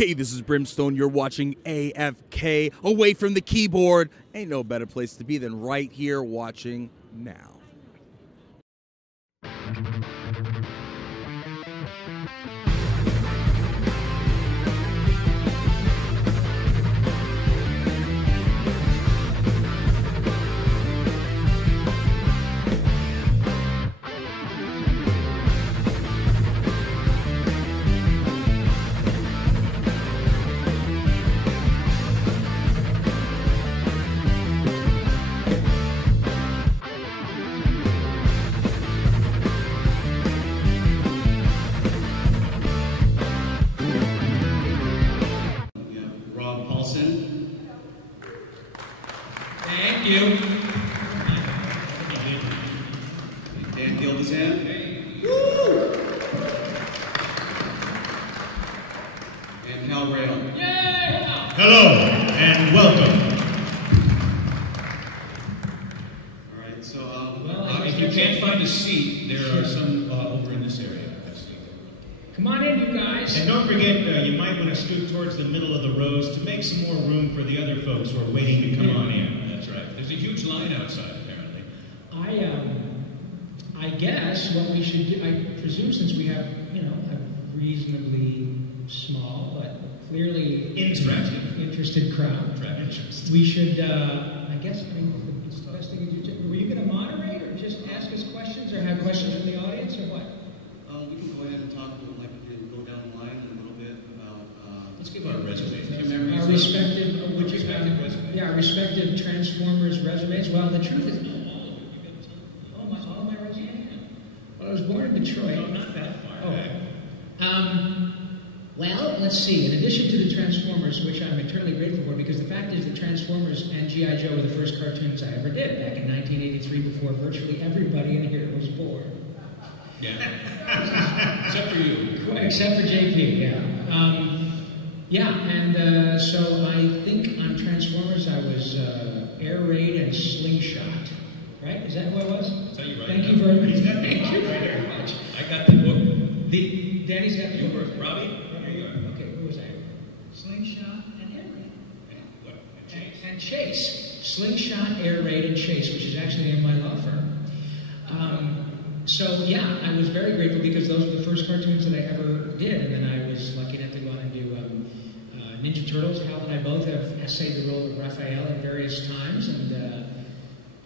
Hey, this is Brimstone. You're watching AFK, away from the keyboard. Ain't no better place to be than right here watching now. Paulsen. Thank you. Dan Gilvezan. Woo! And Hal Rayle. Yay! Hello and welcome. All right, so if you can't find a seat, there are some over in this area. Come on in, you guys. And don't forget, you might want to scoot towards the middle of the rows to make some more room for the other folks who are waiting to come on in. That's right. There's a huge line outside, apparently. I guess what we should do, I presume since we have, a reasonably small but clearly interested crowd, we should, I guess, it's the best thing to do. Were you going to moderate or just ask us questions or have questions from the audience or what? we can go ahead and talk a little, go down the line a little bit about. Let's give our resumes. Our respective, our respective Transformers resumes. Well, the truth is, all my resumes. Well, I was born in Detroit. No, not that far. Well, let's see. In addition to the Transformers, which I'm eternally grateful for, because the fact is that Transformers and G.I. Joe were the first cartoons I ever did back in 1983, before virtually everybody in here was born. Yeah. Except for you. Except for JP, and so I think on Transformers I was air raid and slingshot. Right? Is that who I was? I'll tell you right Thank now. you very much. Thank you very much. I got the book. Danny's got the book. Robbie? Here you are. Okay, who was I? Slingshot and air raid. What? And Chase? And Chase. Slingshot, air raid, and Chase, which is actually in my law firm. So yeah, I was very grateful because those were the first cartoons that I ever did, and then I was lucky enough to go on and do Ninja Turtles. Hal and I both have essayed the role of Raphael at various times, and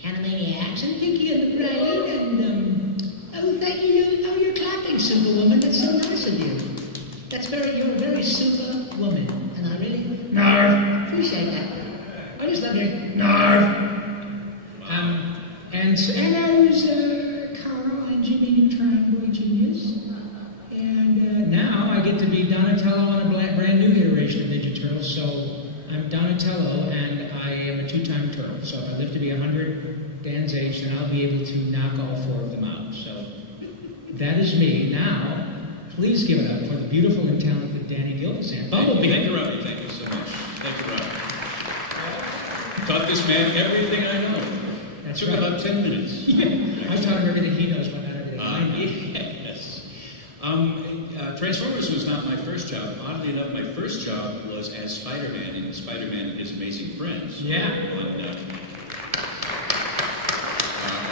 Animaniacs, and Pinky and the Brain, and oh, thank you. Oh, you're clapping, Superwoman. That's so nice of you. You're a very super woman, and I really appreciate that. I just love hearing and I was Carl and Jimmy Neutron Boy Genius, and now I get to be Donatello on a brand new iteration of Ninja Turtles. So I'm Donatello, and I am a two-time turtle. So if I live to be 100 Dan's age, then I'll be able to knock all four of them out. So that is me. Now, please give it up for the beautiful and talented Danny Gilvezan. Bumblebee. Thank you, Robbie. Thank you so much. Thank you, Robbie. Taught this man everything I know. That's Took right. about 10 minutes. I taught him everything he knows, but not everything I know. Yes. Transformers was not my first job. Oddly enough, my first job was as Spider-Man in Spider-Man and His Amazing Friends. Yeah.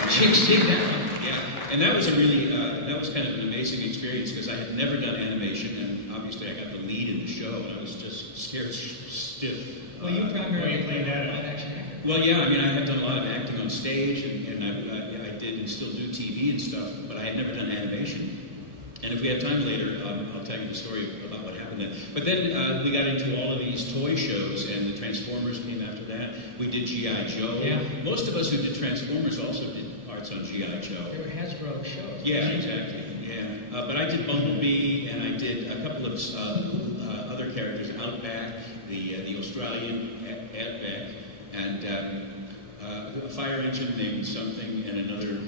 Chicks dig that one. Yeah, and that was that was kind of an amazing experience because I had never done animation, and obviously I got the lead in the show, and I was just scared stiff. Well, you primarily played that action actor. Well, yeah, I mean, I had done a lot of acting on stage, and I did and still do TV and stuff, but I had never done animation. And if we have time later, I'll tell you the story about what happened then. But then we got into all of these toy shows, and the Transformers came after that. We did G.I. Joe. Yeah. Most of us who did Transformers also did parts on G.I. Joe. They were Hasbro shows. Yeah, exactly. Yeah, but I did Bumblebee, and I did a couple of other characters, Outback, the Australian Outback, and a fire engine named something, and another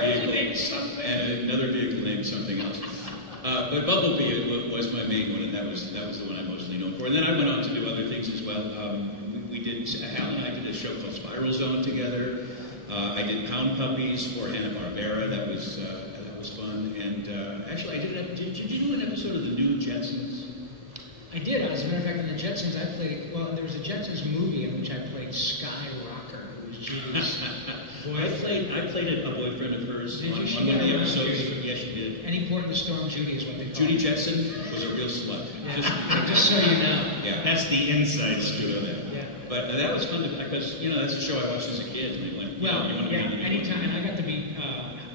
vehicle named something, and another vehicle named something else. But Bumblebee was my main one, and that was the one I'm mostly known for. And then I went on to do other things as well. Hal and I did a show called Spiral Zone together. I did Pound Puppies for Hanna-Barbera. That was fun. And actually, did you do an episode of The New Jetsons? matter of fact, in the Jetsons, I played. Well, there was a Jetsons movie in which I played Sky Rocker, who was Judy's boyfriend. I played a boyfriend of hers Did on you? one of the episodes. Yes, she did. Any port in the storm, Judy is what they call Judy it. Jetson was a real slut. Yeah. Just so you know. Yeah. That's the inside You scoop. know that. Yeah. But that was fun because that's a show I watched as a kid. And they went, Well, you want to yeah, be anytime. And I got to be,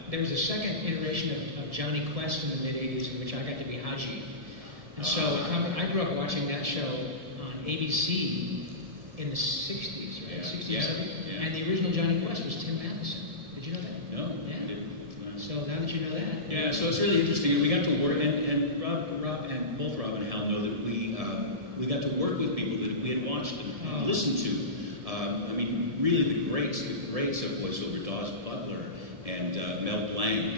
there was a second iteration of Johnny Quest in the mid-'80s in which I got to be Haji. And so I grew up watching that show on ABC in the 60s, right? Yeah, 60s, yeah, 70s. yeah. And the original Johnny Quest was Tim Matheson. Did you know that? No. Yeah. I So now that you know that. Yeah, so it's really interesting. We got to work, and Rob and both Rob and Hal know that we got to work with people that we had watched and listened to. I mean, really the greats of voiceover, Dawes Butler and Mel Blanc.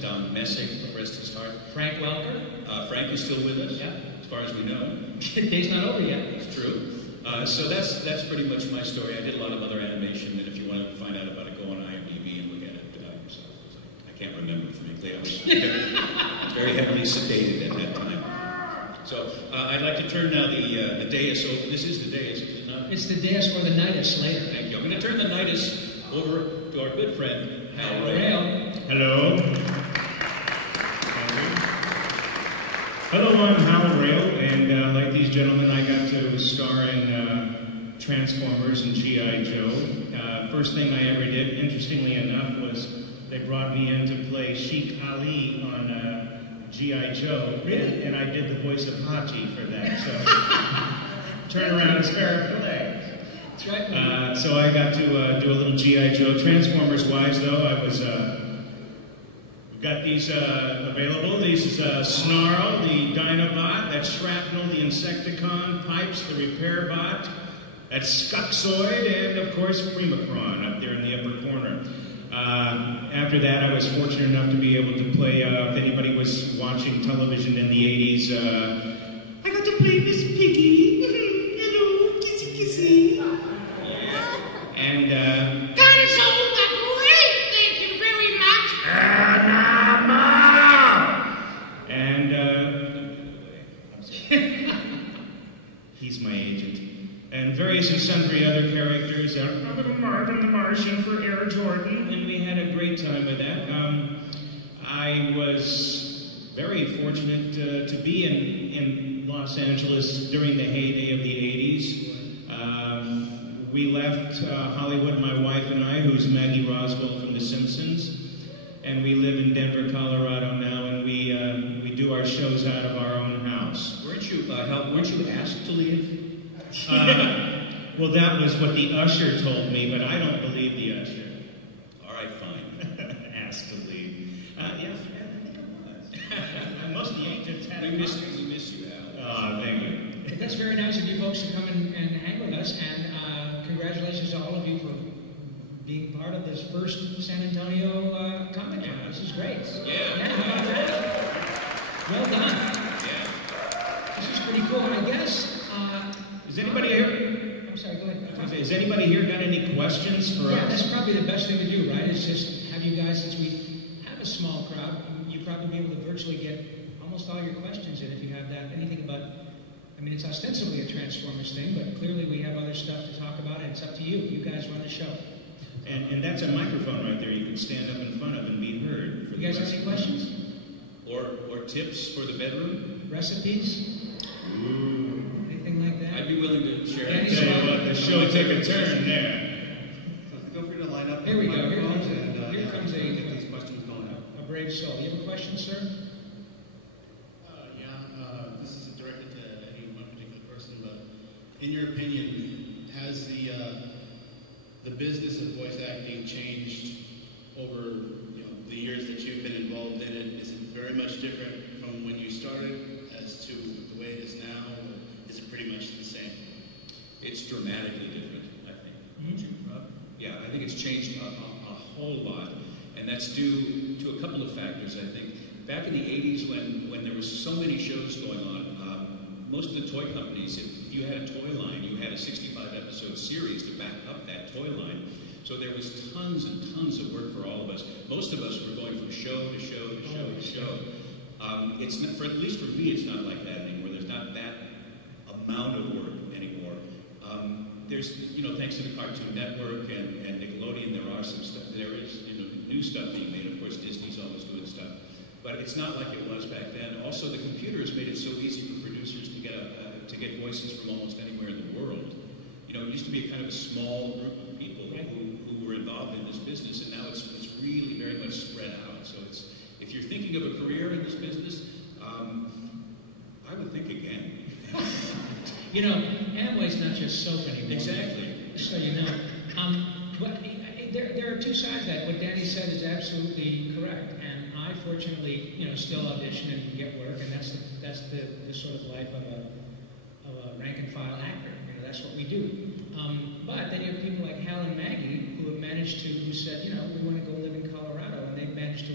Don Messick, rest his heart. Frank Welker. Frank is still with us, Yeah. as far as we know. Day's not over yet. It's true. So that's pretty much my story. I did a lot of other animation, and if you want to find out about it, go on IMDb and look at it yourself. I can't remember, frankly. I was very heavily sedated at that time. So I'd like to turn now the dais over. This is the dais, is it not? It's the dais or the nidus later. Thank you. I'm going to turn the nidus over to our good friend, Hal Rayle. Rayle. Hello. Hello, I'm Hal Rayle, and like these gentlemen, I got to star in Transformers and G.I. Joe. First thing I ever did, interestingly enough, was they brought me in to play Sheik Ali on G.I. Joe, Really? and I did the voice of Hachi for that. So turn around is fair play. That's right. So I got to do a little G.I. Joe. Transformers-wise, though, I was... We've got these available. These is Snarl, the Dinobot. That's Shrapnel, the Insecticon. Pipes, the Repair Bot. That's Skuxoid, and, of course, Primacron up there in the upper corner. After that, I was fortunate enough to be able to play, if anybody was watching television in the 80s, I got to play Miss Piggy. Hello, kissy kissy. And, Got it so great, thank you very much. He's my agent. And various and sundry other characters. Little Marvin the Martian for Air Jordan, and we had a great time with that. I was very fortunate to be in Los Angeles during the heyday of the 80s. We left Hollywood, my wife and I, who's Maggie Roswell from The Simpsons, and we live in Denver, Colorado now, and we do our shows out of our own house. Weren't you asked to leave? Well, that was what the usher told me, but I don't believe the usher. All right, fine. Asked to leave. Yes, I think it was. Most of the agents had We miss you, Al. thank you. That's very nice of you folks to come and hang with us, and congratulations to all of you for being part of this first San Antonio Comic Con. This is great. Yeah. How about that? Well done. Yeah. This is pretty cool. I guess. Is anybody here? I'm sorry, go ahead. Has anybody here got any questions for Yeah, us? that's probably the best thing to do, right? Is just have you guys, since we have a small crowd, you probably be able to virtually get almost all your questions in if you have that. Anything about, I mean, it's ostensibly a Transformers thing, but clearly we have other stuff to talk about, and it's up to you. You guys run the show. And that's a microphone right there you can stand up in front of and be heard. You guys have any questions? Or tips for the bedroom? Recipes? Ooh. Anything like that? I'd be willing to share Danny, it. Tell you what, the show took a turn there. So feel free to line up. Here we go. Here microphones comes and, here comes get a these questions going. brave soul. You have a question, sir? This is directed to any one particular person, but in your opinion, has the business of voice acting changed over the years that you've been involved in it? Is it very much different from when you started as to the way it is now, or is it pretty much the same? It's dramatically different, I think. Don't you, Rob? Yeah, I think it's changed a whole lot, and that's due to a couple of factors, I think. Back in the 80s, when there was so many shows going on, most of the toy companies, if you had a toy line, you had a 65-episode series to back up that toy line. So there was tons and tons of work for all of us. Most of us were going from show to show to show to show. It's not, at least for me, it's not like that anymore. There's not that there's, thanks to the Cartoon Network and Nickelodeon, there are some stuff. There is, new stuff being made. Of course, Disney's always doing stuff, but it's not like it was back then. Also, the computer has made it so easy for producers to get voices from almost anywhere in the world. It used to be a kind of a small group of people who were involved in this business, and now it's really very much spread out. So if you're thinking of a career in this business, I would think again. Amway's not just soap anymore. Exactly. So you know. But there are two sides to that. What Danny said is absolutely correct. And I, fortunately, still audition and get work, and that's the sort of life of a rank and file actor. That's what we do. But then you have people like Hal and Maggie who have managed to, who said, we want to go live in Colorado, and they've managed to,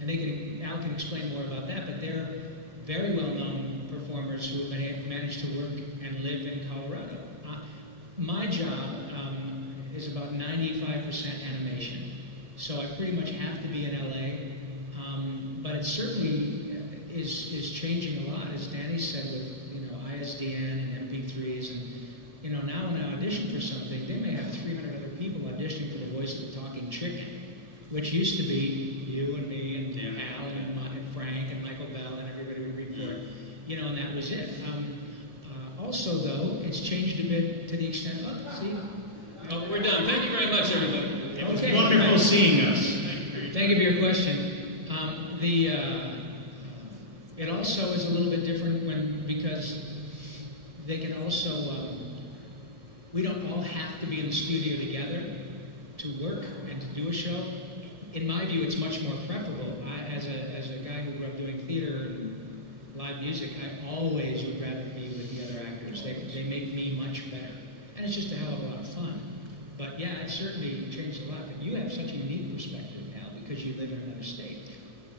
and Al can explain more about that, but they're very well-known performers who have managed to work and live in Colorado. My job is about 95% animation, so I pretty much have to be in LA, but it certainly is changing a lot, as Danny said, with ISDN and MP3s, and now when I audition for something, they may have 300 other people auditioning for the voice of the talking chicken, which used to be you and me and Hal and Frank and Michael Bell and everybody would read for it, and that was it. Also, though, it's changed a bit to the extent of, Oh, we're done. Thank you very much, everybody. It was wonderful seeing us. Thank you for your question. It also is a little bit different because they can also, we don't all have to be in the studio together to work and to do a show. In my view, it's much more preferable. As a guy who grew up doing theater and live music, I always would rather be with the other actors. They make me much better. And it's just a hell of a lot of fun. But yeah, it certainly changed a lot. But you have such a unique perspective, Al, because you live in another state.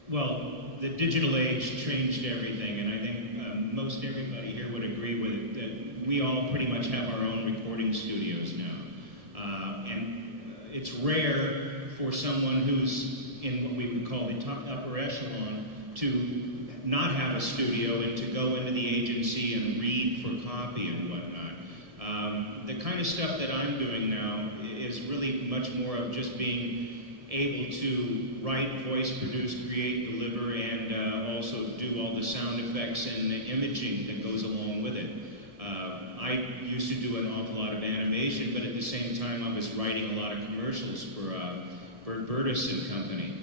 Well, the digital age changed everything, and I think most everybody here would agree with it, that we all pretty much have our own recording studios now. And it's rare for someone who's in what we would call the upper echelon to not have a studio and to go into the agency and read for copy and whatnot. The kind of stuff that I'm doing now is really much more of just being able to write, voice, produce, create, deliver, and also do all the sound effects and the imaging that goes along with it. I used to do an awful lot of animation, but at the same time I was writing a lot of commercials for Bert Burtis and Company.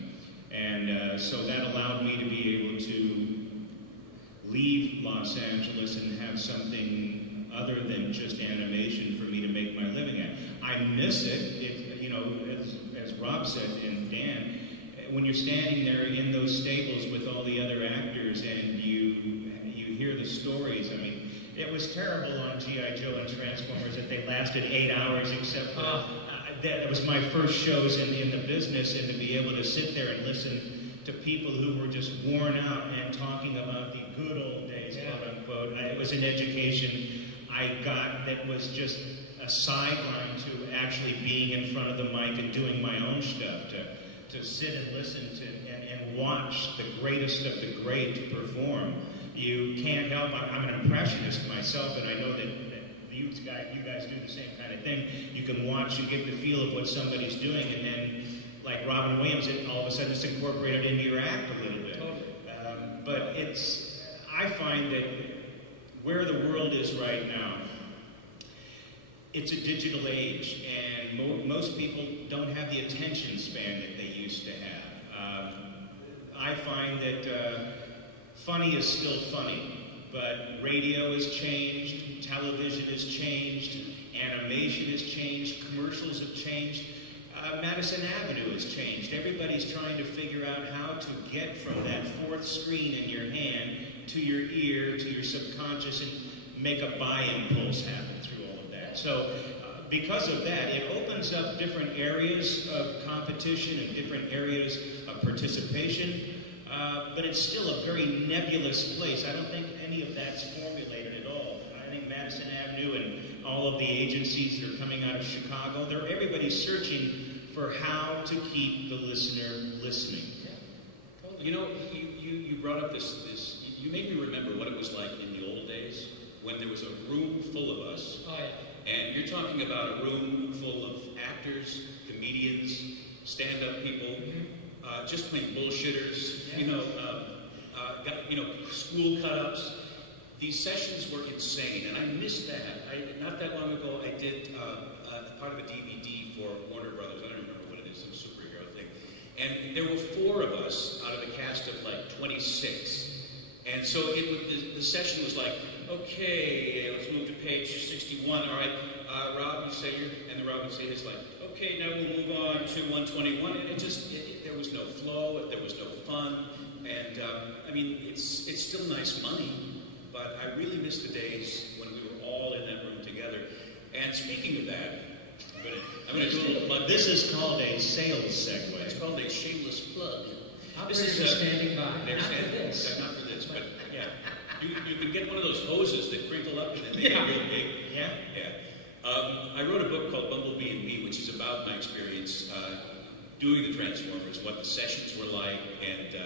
And so that allowed me to be able to leave Los Angeles and have something other than just animation for me to make my living at. I miss it. As Rob said and Dan, when you're standing there in those stables with all the other actors and you hear the stories, I mean, it was terrible on G.I. Joe and Transformers that they lasted 8 hours, except for that was my first shows in the business, and to be able to sit there and listen to people who were just worn out and talking about the good old days, quote unquote. It was an education I got that was just a sideline to actually being in front of the mic and doing my own stuff, to sit and listen to and watch the greatest of the great perform. You can't help, I'm an impressionist myself, and I know that you guys do the same kind of thing. You can watch and get the feel of what somebody's doing, and then, like Robin Williams, all of a sudden it's incorporated into your act a little bit. But I find that where the world is right now, it's a digital age, and most people don't have the attention span that they used to have. I find that funny is still funny, but radio has changed, television has changed, animation has changed, commercials have changed, Madison Avenue has changed. Everybody's trying to figure out how to get from that fourth screen in your hand to your ear, to your subconscious, and make a buy impulse happen through all of that. So because of that, it opens up different areas of competition and different areas of participation, but it's still a very nebulous place. I don't think any of that's formulated at all. I think Madison Avenue and all of the agencies that are coming out of Chicago, everybody's searching for how to keep the listener listening. You brought up this, you made me remember what it was like in the old days when there was a room full of us. Oh, yeah. And you're talking about a room full of actors, comedians, stand-up people, just plain bullshitters, school cut-ups. These sessions were insane, and I missed that. Not that long ago, I did part of a DVD for Warner Brothers. I don't remember what it is, some superhero thing. And there were 4 of us out of a cast of like 26. And so the session was like, okay, let's move to page 61. All right, Rob, you say your, and Rob would say his like, okay, now we'll move on to 121. And there was no flow, there was no fun. And I mean, it's still nice money, but I really miss the days when we were all in that room together. And speaking of that, I'm going to do a little plug. This is called a sales segue. It's called a shameless plug. This is standing by. They're standing by. Not for this, but yeah. You can get one of those hoses that crinkle up and then they get real big. Yeah? Yeah. I wrote a book called Bumblebee and Me, which is about my experience doing the Transformers, what the sessions were like, and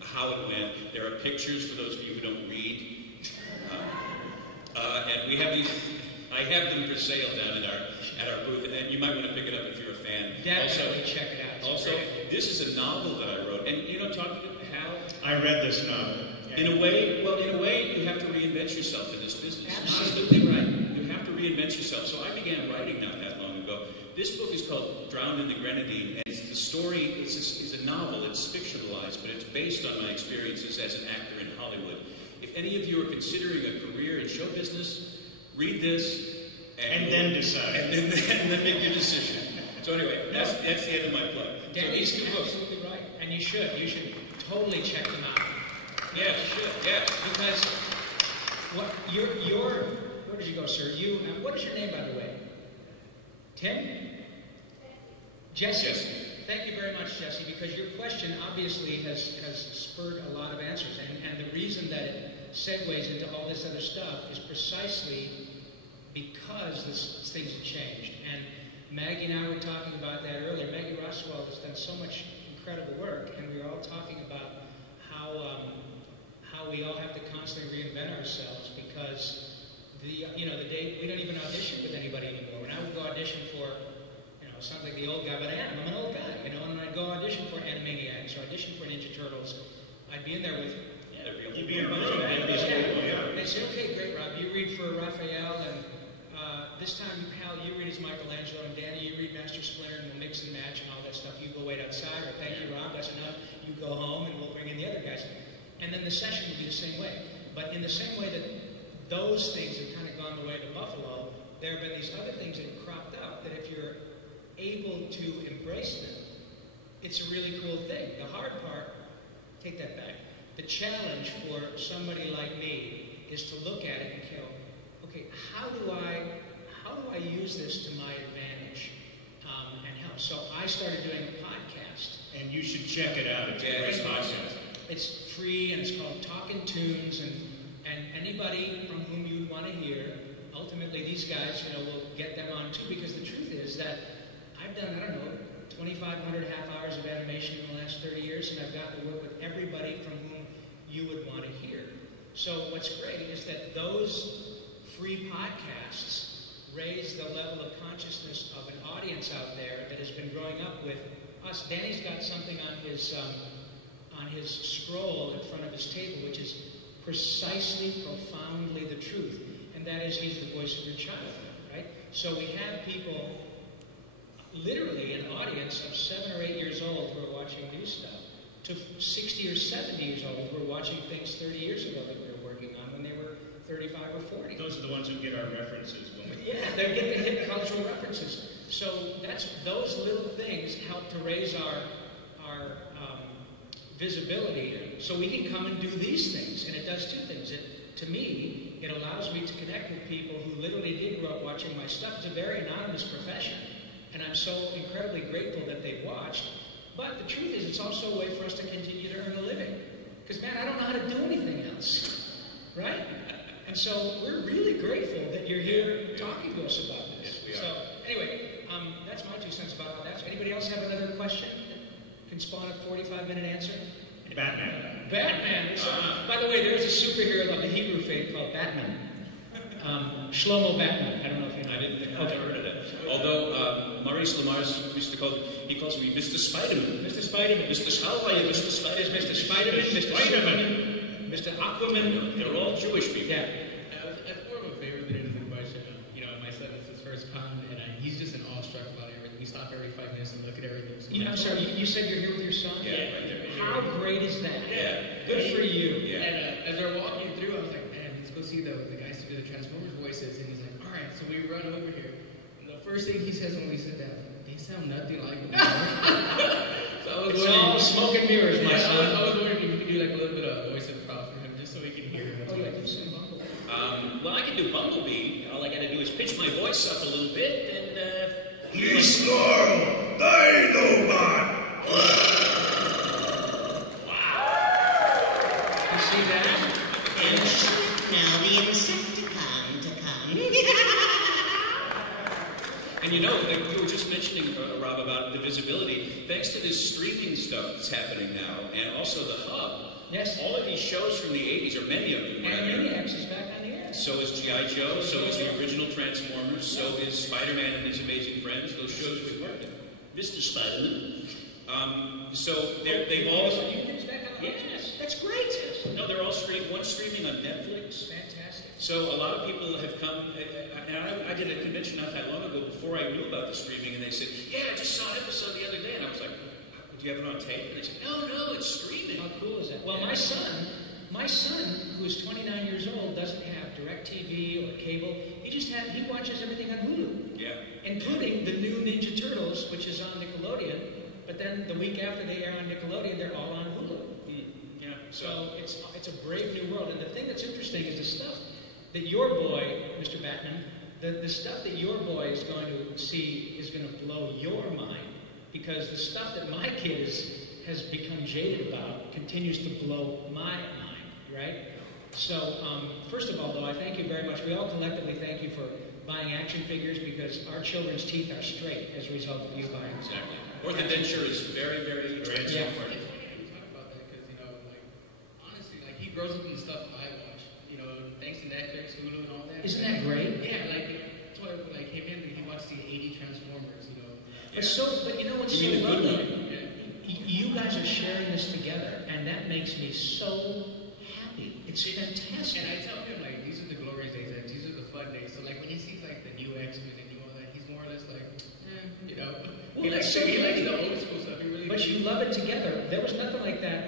how it went. There are pictures for those of you who don't read. And we have these, I have them for sale down at our booth, and you might want to pick it up if you're a fan. Definitely check it out. Also, this is a novel that I wrote, and talking to Hal, I read this novel. In a way, you have to reinvent yourself in this business. Absolutely right. You have to reinvent yourself. So I began writing not that long ago. This book is called Drowned in the Grenadine, and the story is a novel. It's fictionalized, but it's based on my experiences as an actor in Hollywood. If any of you are considering a career in show business, read this. And then decide. And then make your decision. So anyway, that's the end of my plug. Danny's absolutely right. And you should totally check them out. Yeah, you should. Yeah. Because where did you go, sir? What is your name, by the way? Tim? Jesse. Thank you very much, Jesse, because your question obviously has spurred a lot of answers. And the reason that it segues into all this other stuff is precisely because things have changed. And Maggie and I were talking about that earlier. Maggie Roswell has done so much incredible work, and we were all talking about how we all have to constantly reinvent ourselves because the day we don't even audition with anybody anymore. When I would go audition for, sounds like the old guy, but I'm an old guy, and I'd go audition for Animaniacs or audition for Ninja Turtles. I'd be in there with You'd be in a room. And they'd say, okay, great, Rob, you read for Raphael, and this time, Hal, you read as Michelangelo, and Danny, you read Master Splinter, and we'll mix and match and all that stuff. You go wait outside, or thank you, Rob, that's enough. You go home, and we'll bring in the other guys. And then the session would be the same way. But in the same way that those things have kind of gone the way of Buffalo, there have been these other things that have cropped up that if you're able to embrace them, it's a really cool thing. The hard part, take that back. The challenge for somebody like me is to look at it and go, okay, how do I use this to my advantage and help? So I started doing a podcast. And you should check it out. It's a great podcast. It's free, and it's called Talkin' Tunes, and anybody from whom you'd want to hear, ultimately these guys, will get them on too, because the truth is that I've done, 2,500 half hours of animation in the last 30 years, and I've gotten to work with everybody from whom you would want to hear. So what's great is that those free podcasts raise the level of consciousness of an audience out there that has been growing up with us. Danny's got something on his scroll in front of his table, which is precisely, profoundly the truth, and that is he's the voice of your childhood, right? So we have people, literally an audience of 7 or 8 years old who are watching new stuff, to 60 or 70 years old who are watching things 30 years ago that we were working on when they were 35 or 40. Those are the ones who get our references. They get the hip cultural references. So those little things help to raise our visibility, so we can come and do these things. And it does two things. To me, it allows me to connect with people who literally did grow up watching my stuff. It's a very anonymous profession, and I'm so incredibly grateful that they've watched. But the truth is, it's also a way for us to continue to earn a living. Because, man, I don't know how to do anything else, right? And so we're really grateful that you're here talking to us about this. Yes, we are. So anyway, that's my 2 cents about that. Anybody else have another question that can spawn a 45-minute answer? Batman. Batman. By the way, there's a superhero of the Hebrew faith called Batman. Shlomo Batman. I don't know if you know. I never heard of that. Although Maurice Lamars used to he calls me Mr. Spider-Man. Mr. Spider-Man. How are you, Mr. Spider-Man? There's Mr. Spider-Man, Mr. Spider-Man, Mr. Aquaman. They're all Jewish people. Yeah. As more of a favor than anything question, my son is his first con, and he's just in awestruck about everything. We stop every 5 minutes and look at everything. So I'm sorry, you said you're here with your son? Yeah, right there. How great is that? Yeah. Good for you. Yeah. And as we're walking through, I was like, man, let's go see the guys who do the Transformers voices. And he's like, all right, so we run over here. And the first thing he says when we sit down, they sound nothing like them. So I was It's all smoke and mirrors, my son. I was wondering if you could do like a little bit of voice improv for him, just so we can hear him. Oh, yeah, you sing Bumblebee. Well, I can do Bumblebee. All I got to do is pitch my voice up a little bit, and Please snarl, Dinobot! You see that? And now the Insecticon to come. And like you were just mentioning, Rob, about the visibility. Thanks to this streaming stuff that's happening now, and also the hub. Yes. All of these shows from the 80s, or many of them, Maniacs is back on the air. So is G.I. Joe, so is the original Transformers, so is Spider-Man and His Amazing Friends, those shows we worked in. Mr. Spider-Man. So they've all... Yes, that's great. No, they're all one's streaming on Netflix. Fantastic. So a lot of people have come, and I did a convention not that long ago before I knew about the streaming, and they said, yeah, I just saw an episode the other day, and I was like, do you have it on tape? And they said, no, it's streaming. How cool is that? Well, my son, who's 29 years old, doesn't have DirecTV or cable. He watches everything on Hulu. Yeah. Including the new Ninja Turtles, which is on Nickelodeon. But then the week after they air on Nickelodeon, they're all on Hulu. Yeah. So it's a brave new world. And the thing that's interesting is the stuff that your boy, Mr. Batman, the stuff that your boy is going to see is going to blow your mind. Because the stuff that my kid has become jaded about continues to blow my mind, right? So, first of all, though, I thank you very much. We all collectively thank you for buying action figures because our children's teeth are straight as a result of you buying them. Exactly. Orthodonture is very, very important. Yeah. It's funny you talk about that because, honestly, he grows up in the stuff I watch. Thanks to Netflix, Hulu, and all that. Isn't that great? Yeah, that's why when I came in, he watched the 80 Transformers, But what's so lovely? You guys are sharing this together, and that makes me so happy. It's fantastic. And I tell him, these are the glorious days, these are the fun days. So, when he sees, the new X-Men and all that, he's more or less Well, he likes the old school stuff. He really But you love it together. There was nothing like that.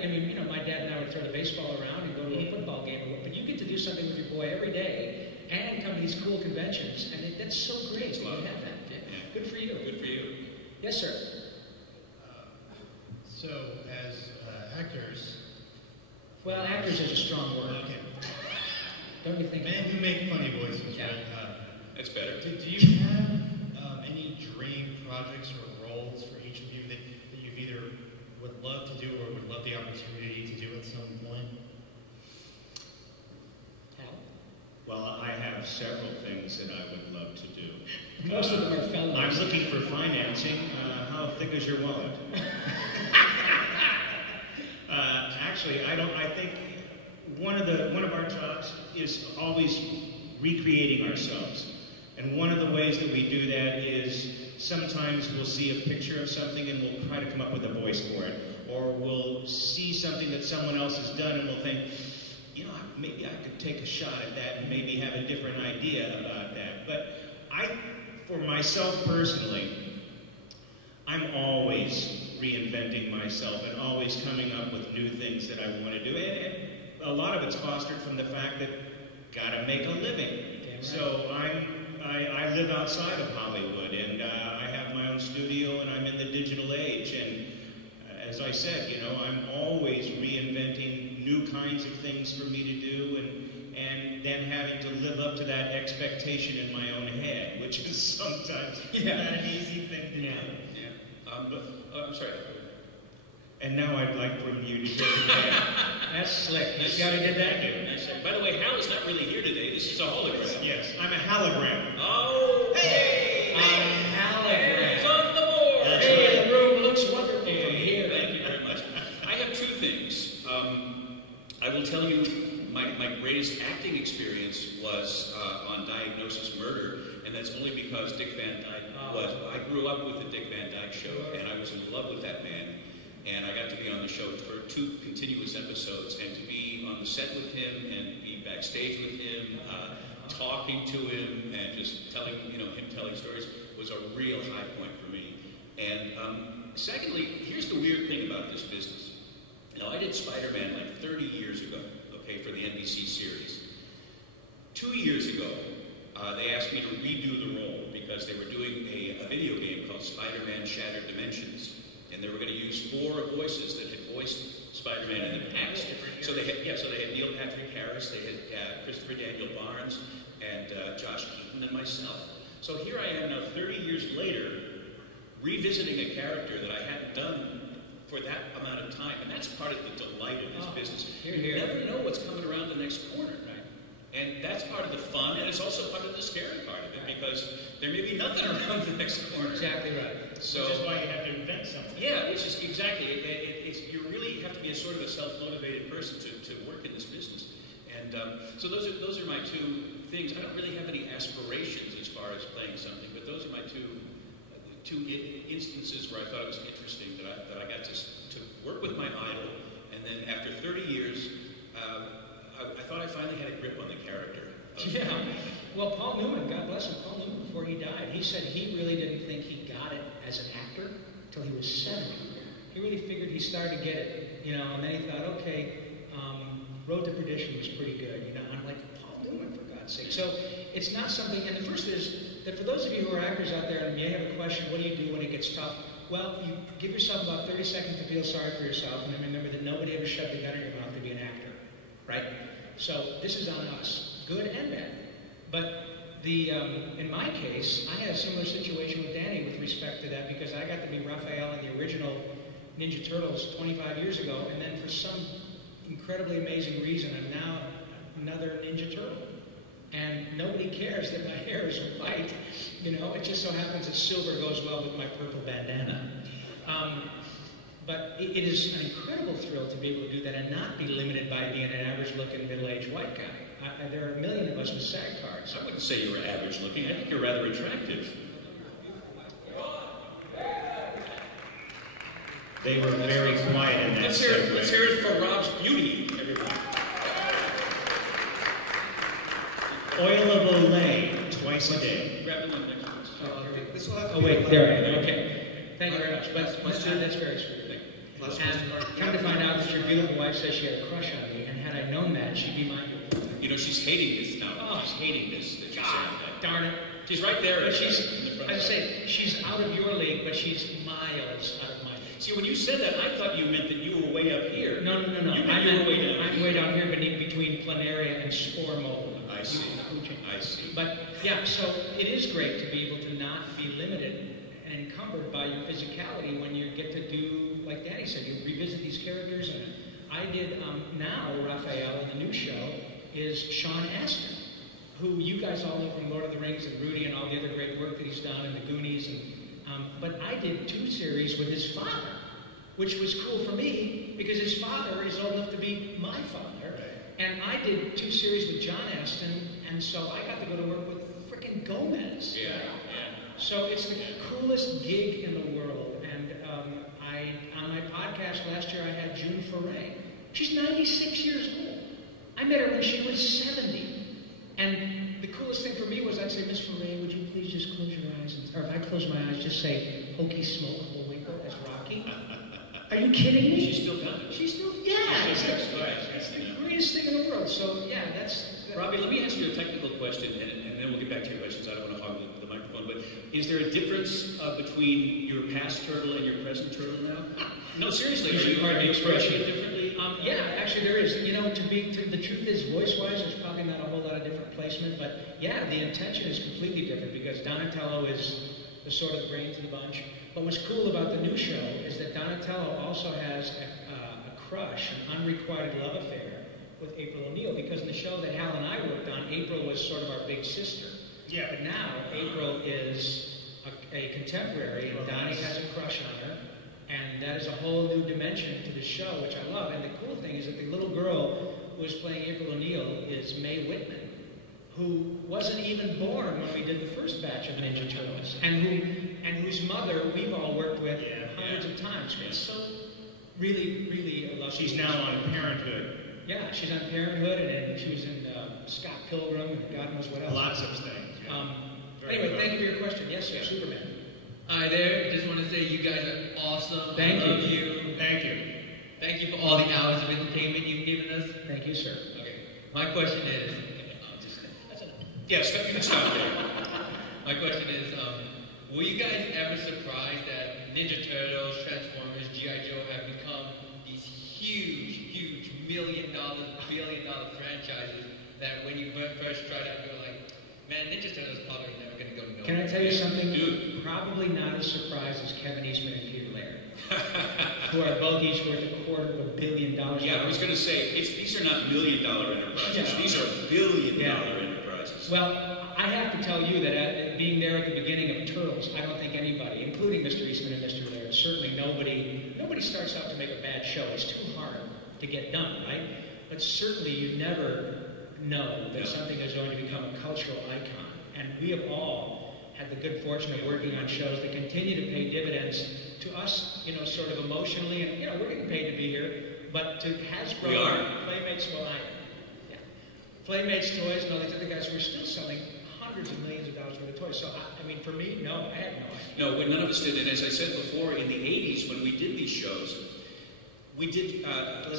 My dad and I would throw the baseball around and go to a football game. But you get to do something with your boy every day and come to these cool conventions. And that's so great that you have that. Yeah. Good for you. Good for you. Yes, sir. So, as actors... Well, actors is a strong word. Okay. Don't you think? Men who make funny voices, Yeah. right? That's better. Do you have any dream projects or roles for each of you that you've either would love to do or would love the opportunity to do at some point? Hal? Well, I have several things that I would love to do. Most of them are fellows. I'm looking for financing. How thick is your wallet? Actually, I think one of our jobs is always recreating ourselves. And one of the ways that we do that is sometimes we'll see a picture of something and we'll try to come up with a voice for it. Or we'll see something that someone else has done and we'll think, maybe I could take a shot at that and maybe have a different idea about that. But for myself personally, I'm always reinventing myself and always coming up with new things that I want to do. And a lot of it's fostered from the fact that gotta make a living. Right. So I live outside of Hollywood, and I have my own studio, and I'm in the digital age. And as I said, I'm always reinventing new kinds of things for me to do, and then having to live up to that expectation in my own head, which is sometimes not an easy thing to do. I'm sorry. And now I'd like for you to take it back. That's slick. You gotta get that. Nice. By the way, Hal is not really here today. This is a hologram. Yes, I'm a hologram. Oh, hey! A hologram. It's on the board. Hey, the room looks wonderful from here. Thank you very much. I have two things. I will tell you, my greatest acting experience was on Diagnosis diagnosis murder, and that's only because Dick Van Dyke was. I grew up with the Dick Van Dyke Show, and I was in love with that man. And I got to be on the show for 2 continuous episodes, and to be on the set with him and be backstage with him, talking to him, and just telling, him telling stories was a real high point for me. And secondly, here's the weird thing about this business. Now, I did Spider-Man like 30 years ago, okay, for the NBC series. 2 years ago, they asked me to redo the role because they were doing a video game called Spider-Man Shattered Dimensions. And they were going to use 4 voices that had voiced Spider-Man in the past. So they had Neil Patrick Harris, they had Christopher Daniel Barnes, and Josh Keaton, and myself. So here I am now, 30 years later, revisiting a character that I hadn't done for that amount of time. And that's part of the delight of this business. You never know what's coming around the next corner. And that's part of the fun, and it's also part of the scary part of it, because there may be nothing around the next corner. Exactly right. So, which is why you have to invent something. Yeah, which is exactly. You really have to be a sort of a self-motivated person to work in this business. And so those are my 2 things. I don't really have any aspirations as far as playing something, but those are my two instances where I thought it was interesting that I got to work with my idol, and then after 30 years. I thought I finally had a grip on the character. Yeah. Well, Paul Newman, God bless him, Paul Newman, before he died, he said he really didn't think he got it as an actor until he was 70. He really figured he started to get it, and then he thought, okay, Road to Perdition was pretty good, I'm like, Paul Newman, for God's sake. So it's not something, and the first is that for those of you who are actors out there and may have a question, what do you do when it gets tough? Well, you give yourself about 30 seconds to feel sorry for yourself, and then remember that nobody ever shoved a gun in your mouth to be an actor, right? So this is on us, good and bad. But in my case, I had a similar situation with Danny with respect to that, because I got to be Raphael in the original Ninja Turtles 25 years ago, and then for some incredibly amazing reason, I'm now another Ninja Turtle. And nobody cares that my hair is white. It just so happens that silver goes well with my purple bandana. But it is an incredible thrill to be able to do that and not be limited by being an average-looking, middle-aged white guy. There are a million of us with SAG cards. I wouldn't say you were average-looking. I think you're rather attractive. They were very quiet in that Let's hear it for Rob's beauty, everybody. Oil of Olay, twice a day. Grab the one next to us. Oh, wait, there I am. Okay. Thank you very much. But that's very sweet. And come to find out that your beautiful wife says she had a crush on me, and had I known that, she'd be mine. She's hating this now. Oh, she's hating this. That you're saying that. Darn it. She's right there. But I say, she's out of your league, but she's miles out of my league. See, when you said that, I thought you meant that you were way up here. No. You meant you were way down here. I'm way down here between planaria and spore mold. I see. But, yeah, so it is great to be able to not be limited and encumbered by your physicality when you get to do, like Danny said, you revisit these characters. And I did, now, Raphael in the new show is Sean Astin, who you guys all know from Lord of the Rings and Rudy and all the other great work that he's done in the Goonies. But I did 2 series with his father, which was cool for me because his father is old enough to be my father. And I did 2 series with John Astin, and so I got to go to work with frickin' Gomez. Yeah. So it's the coolest gig in the world. And on my podcast last year, I had June Foray. She's 96 years old. I met her when she was 70. And the coolest thing for me was I'd say, Miss Foray, would you please just close your eyes? Or if I close my eyes, just say, Hokey Smoke Bullwinkle as Rocky. Are you kidding me? She's still got it. She's still, yeah. It's the greatest thing in the world. So, yeah, that's... Robbie, let me ask you a technical question, and then we'll get back to your questions. I don't want to hog the microphone, but is there a difference between your past turtle and your present turtle now? No, seriously. Are you hard to express it differently? Yeah, actually there is. The truth is, voice-wise, there's probably not a whole lot of different placement, but yeah, the intention is completely different because Donatello is the sort of brain to the bunch. But what's cool about the new show is that Donatello also has a crush, an unrequited love affair with April O'Neil, because in the show that Hal and I worked on, April was sort of our big sister. Yeah. But now April is a contemporary, and Donnie has a crush on her, and that is a whole new dimension to the show, which I love. And the cool thing is that the little girl who is playing April O'Neil is Mae Whitman, who wasn't even born when we did the first batch of Ninja Turtles, and whose mother we've all worked with hundreds of times. It's so really a lovely. She's now on Parenthood. Yeah, she's on Parenthood, and she was in Scott Pilgrim, and God knows what else. Lots of things. Anyway, thank you for your question. Yes, sir, Superman. Hi there. Just want to say you guys are awesome. Thank you. I love you. Thank you. Thank you for all the hours of entertainment you've given us. Thank you, sir. Okay. My question is. Yes, you can stop there. My question is, were you guys ever surprised that Ninja Turtles, Transformers, G.I. Joe have become these huge $1 billion franchises that when you first tried out, you were like, man, Ninja Turtles probably never going to go nowhere. Can I tell you something? Dude. Probably not as surprised as Kevin Eastman and Peter Laird, who are both each worth $250 million. Yeah, I was going to say, these are not $1 million enterprises. Yeah. These are $1 billion enterprises. Well, I have to tell you that being there at the beginning of Turtles, I don't think anybody, including Mr. Eastman and Mr. Laird, certainly nobody starts out to make a bad show. It's too hard to get done, right? But certainly you never know that something is going to become a cultural icon. And we have all had the good fortune of working on shows that continue to pay dividends to us, sort of emotionally, and, we're getting paid to be here, but to Hasbro, we are. Playmates, well, I am. Yeah. Playmates toys and all these other guys, we're still selling hundreds of millions of dollars worth of toys. So, I mean, for me, no, I had no idea. No, none of us did. And as I said before, in the 80s, when we did these shows, we did, I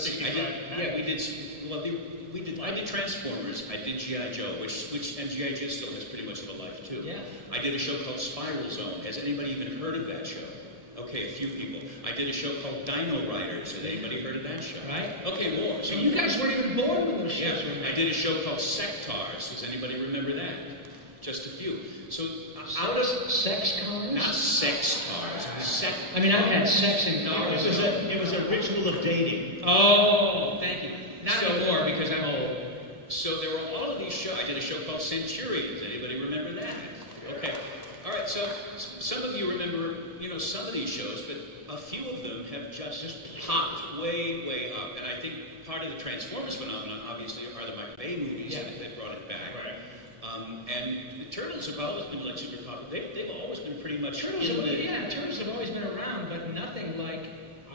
did Transformers, I did G.I. Joe, and G.I. Joe still has pretty much of a life, too. Yeah. I did a show called Spiral Zone. Has anybody even heard of that show? Okay, a few people. I did a show called Dino Riders. Has anybody heard of that show? Right. Okay, more. So you guys weren't even born when those shows were I did a show called Sectars. Does anybody remember that? Just a few. So out of sex cars? Not sex cars. I mean, I've had sex in cars. It was a ritual of dating. Oh, thank you. Not anymore because I'm old. So there were all of these shows. I did a show called Centurions. Anybody remember that? Okay. All right. So some of you remember, some of these shows, but a few of them have just popped way up. And I think part of the Transformers phenomenon, obviously, are the Michael Bay movies that brought it back. Right. And the Turtles have always been like super popular. They've always been pretty much Turtles have always been around, but nothing like,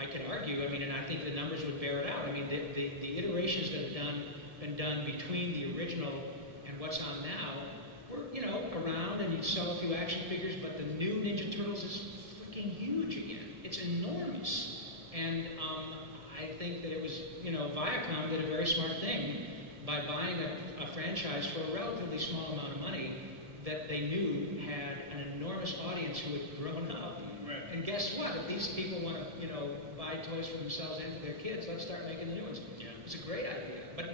I could argue, and I think the numbers would bear it out. I mean, the iterations that have been done between the original and what's on now were, around, and you'd sell a few action figures, but the new Ninja Turtles is freaking huge again. It's enormous. And I think that it was, Viacom did a very smart thing by buying a franchise for a relatively small amount of money that they knew had an enormous audience who had grown up. Right. And guess what? If these people want to, buy toys for themselves and for their kids, let's start making the new ones. Yeah. It's a great idea. But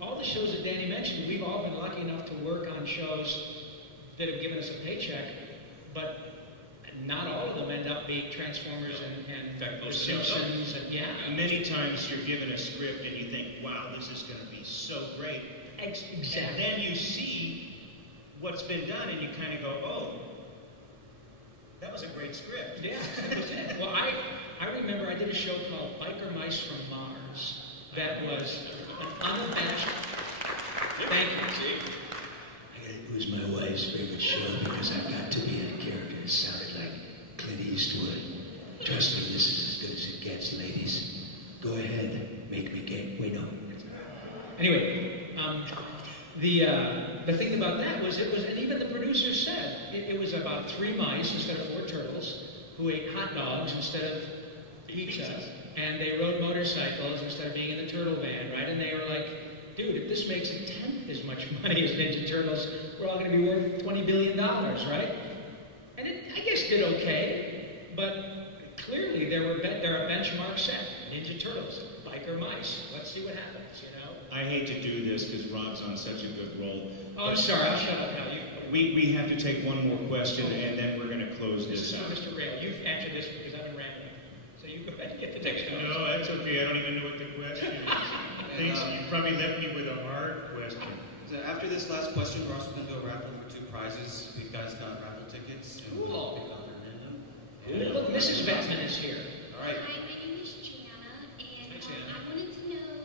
all the shows that Danny mentioned, we've all been lucky enough to work on shows that have given us a paycheck, but not all of them end up being Transformers and The Simpsons. And many times you're given a script and you think, wow, this is going to be so great. Exactly. And then you see what's been done and you kind of go, oh, that was a great script. Yeah. Well, I remember I did a show called Biker Mice from Mars that was an unabashed... Thank you. It was my wife's favorite show because I got to be a character that sounded like Clint Eastwood. Trust me, this is as good as it gets, ladies. Go ahead, make me gay. Wait, no. Anyway, the thing about that was and even the producers said, it was about 3 mice instead of 4 turtles who ate hot dogs instead of pizza, and they rode motorcycles instead of being in the turtle van, right? And they were like, dude, if this makes 1/10 as much money as Ninja Turtles, we're all going to be worth $20 billion, right? And it, I guess, did okay, but clearly there are benchmarks set. Ninja Turtles, Biker Mice. Let's see what happens, I hate to do this because Rob's on such a good roll. Oh, I'm sorry. I'll shut up now. We have to take one more question, and then we're going to close this out. Mr. Rayle, you've answered this because I've been rambling. So you go ahead and get the next one. No, that's okay. I don't even know what the question is. Thanks. You probably left me with a hard question. So after this last question, we're also going to do a raffle for 2 prizes. You guys got raffle tickets. And cool. Pick out your random. Look, Mrs. Batman is here. All right. Hi, my name is Gianna, and I wanted to know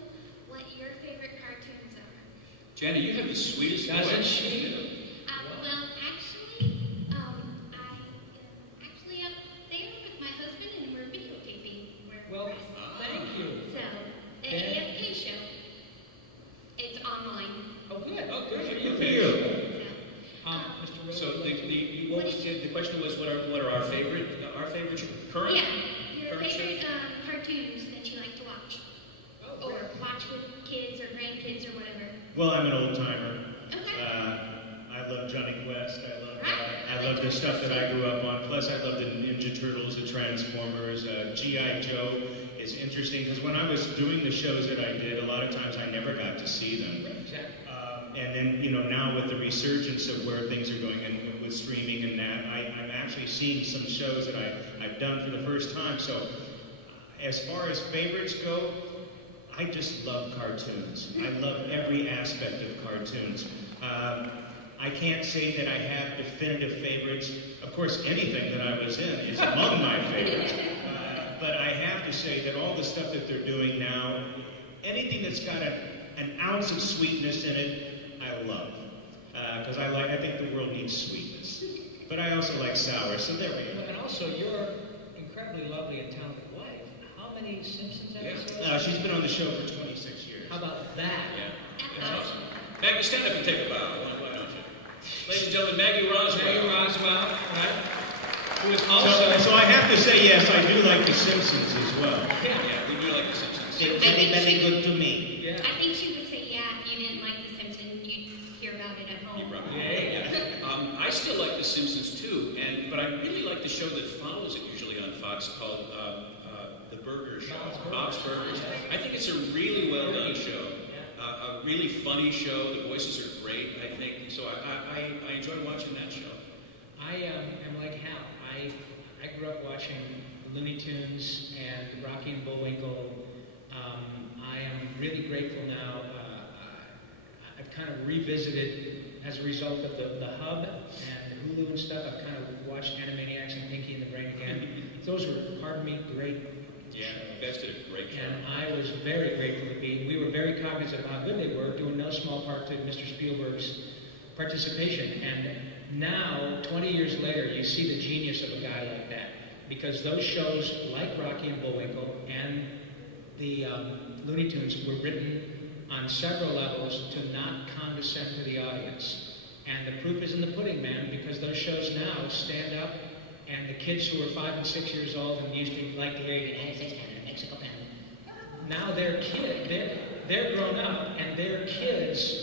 what your favorite cartoons are. Janet, you have the sweetest voice. Doesn't she? Well, actually, I actually up there with my husband and we're videotaping. Well, thank you. So, the AFK show, it's online. Oh, good. Oh, good for you. Good for you. Mr. Rose, So the question was, what are our favorite current? Yeah, your current favorite shows? cartoons that you like to watch. Or watch with kids or grandkids or whatever. Well, I'm an old timer. Okay. I love Johnny Quest. I love the stuff that I grew up on. Plus, I love the Ninja Turtles, the Transformers, G.I. Joe. It's interesting because when I was doing the shows that I did, a lot of times I never got to see them. Exactly. And then, you know, now with the resurgence of where things are going and with streaming and that, I'm actually seeing some shows that I've done for the first time. So, as far as favorites go, I just love cartoons. I love every aspect of cartoons. I can't say that I have definitive favorites. Of course, anything that I was in is among my favorites. But I have to say that all the stuff that they're doing now, anything that's got an ounce of sweetness in it, I love. Because I think the world needs sweetness. But I also like sour, so there we go. And also, your incredibly lovely and talented wife. How many Simpsons episodes? She's been on the show for 26 years. How about that? Yeah. That's awesome. Maggie, stand up and take a bow. Why don't you? Ladies and gentlemen, Maggie Roswell. Maggie Roswell, right? Who is also... So I have to say, yes, I do like The Simpsons as well. Yeah, we do like The Simpsons. They're very good to me. Yeah. I think she would say, yeah, if you didn't like The Simpsons, you'd hear about it at home. Yeah. I still like The Simpsons too, but I really like the show that follows it usually on Fox called The Burger Show, Bob's Burgers. I think it's a really well done show, a really funny show. The voices are great, I think. So I enjoy watching that show. I am like Hal. I grew up watching Looney Tunes and Rocky and Bullwinkle. I am really grateful now. I've kind of revisited, as a result of the Hub and Hulu and stuff, I've kind of watched Animaniacs and Pinky and the Brain again. Those were, pardon me, great. Yeah, you guys did a great job. And I was very grateful to be. We were very cognizant of how good they were, doing no small part to Mr. Spielberg's participation. And now, 20 years later, you see the genius of a guy like that. Because those shows, like Rocky and Bullwinkle and the Looney Tunes, were written on several levels to not condescend to the audience. And the proof is in the pudding, man, because those shows now stand up, and the kids who were 5 and 6 years old and used to like to hear Mexico, now they're they're grown up, and their kids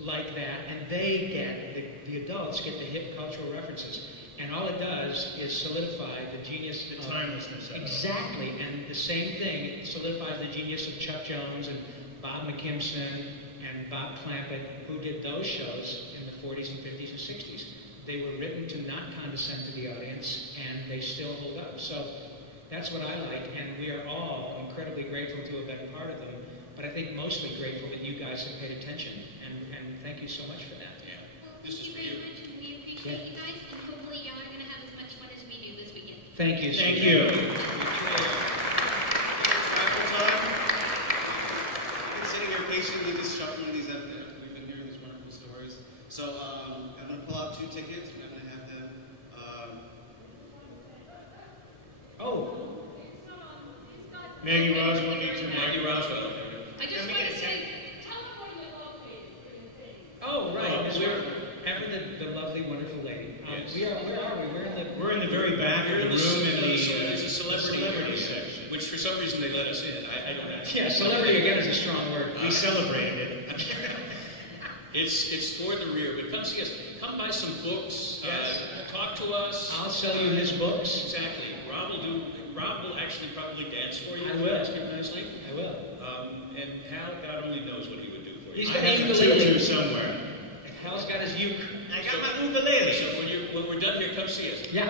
like that, and they get, the adults get the hip cultural references. And all it does is solidify the genius The timelessness of it. Exactly, and the same thing, it solidifies the genius of Chuck Jones and Bob McKimson and Bob Clampett, who did those shows in the 40s and 50s and 60s. They were written to not condescend to the audience, and they still hold up. So that's what I like, and we are all incredibly grateful to have been a part of them, but I think mostly grateful that you guys have paid attention, and thank you so much for that. Yeah. Well, thank you very much, and we appreciate you guys, and hopefully y'all are going to have as much fun as we do this weekend. Thank you. Thank you. Sitting here patiently just shuffling these up there. We've been hearing these wonderful stories. So I'm going to pull out 2 tickets. I'm going to have them. Maggie Roswell needs to Maggie Roswell. I just want to say, tell them what you love me. Oh, right. After the lovely, wonderful lady. Yes. Where are we? We're in the very back of the room in There's a celebrity section. which for some reason they let us in. I don't know. Yeah, celebrity again is a strong word. We celebrated it. It's toward the rear, but come see us. Come buy some books. Talk to us. I'll sell you his books. Exactly. Rob will actually probably dance for you. I will. Nicely. I will. And Hal, God only knows what he would do for you. He's got I a have a ukulele tutu somewhere. Hal's got his uke. I got my ukulele. So when we're done here, come see us. Yeah.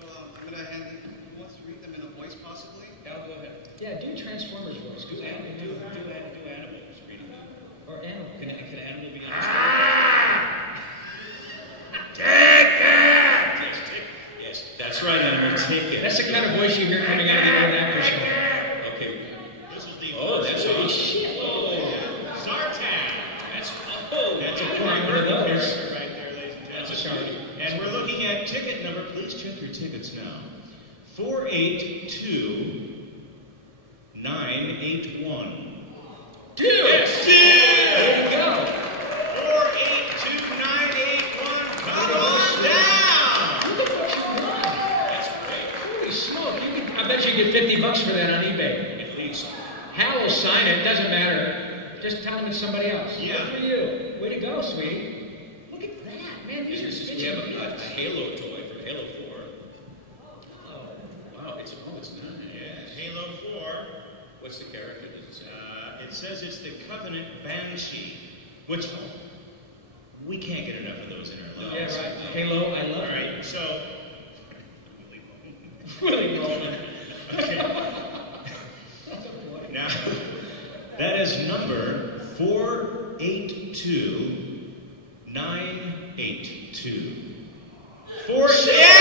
So I'm going to hand them. Who wants to read them in a voice, possibly? Hal, go ahead. Yeah, do Transformers voice. Do animals reading them. Or animal. Can animal be honest? Take it! Yes, that's right, animal. Take it. That's the kind of voice you hear coming out of the old actor show. Okay. This is the Oh, that's Holy awesome. shit. Oh, Zartan. That's now. 482-981. Dude! Yes. There you go. 482-981. Come on down. That's great. Holy smoke! I bet you get $50 for that on eBay. At least. Hal will sign it. Doesn't matter. Just tell him it's somebody else. Yeah. Good for you. Way to go, sweetie. Look at that, man. These are We have a Halo toy from Halo 4. Oh. Wow, it's nice. Yes. Halo 4. What's the character? Does it say? It says it's the Covenant Banshee, which we can't get enough of those in our lives. Yeah, right. Halo, I love All right, so Willie Roman. okay. Now that is number 482-982. 4. Yeah!